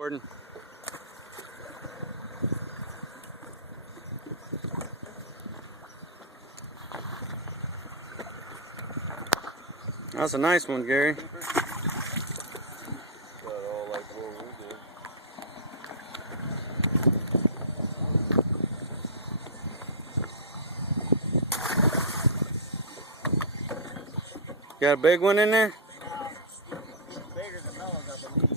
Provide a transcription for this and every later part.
Gordon. That's a nice one, Gary. Got a big one in there? Bigger than those, I believe.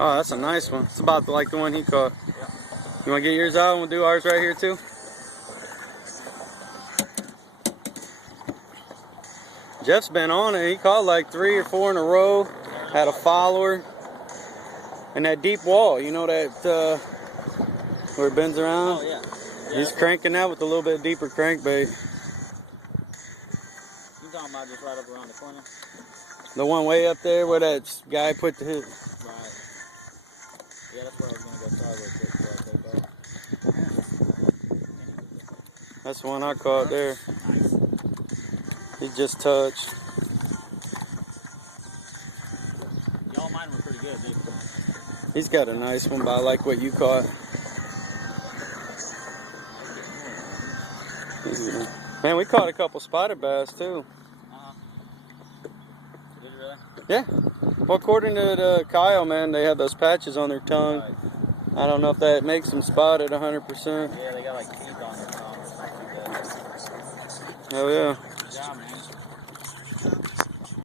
Oh, that's a nice one. It's about like the one he caught. Yeah. You want to get yours out and we'll do ours right here too? Jeff's been on it. He caught like 3 or 4 in a row. Had a follower. And that deep wall, you know that where it bends around? Oh, yeah. He's cranking that with a little bit deeper crankbait. You talking about just right up around the corner? The one way up there where that guy put the hook. Right. Yeah, that's where I was going to go sideways before I take off. That's the one I caught there. Nice. He just touched. Y'all mine were pretty good, dude. He's got a nice one, but I like what you caught. Man, we caught a couple spotted bass too. Did you really? Yeah. Well, according to Kyle, man, they have those patches on their tongue. Right. I don't know if that makes them spotted 100%. Yeah, they got like teeth on their tongue. Oh yeah. Yeah, man.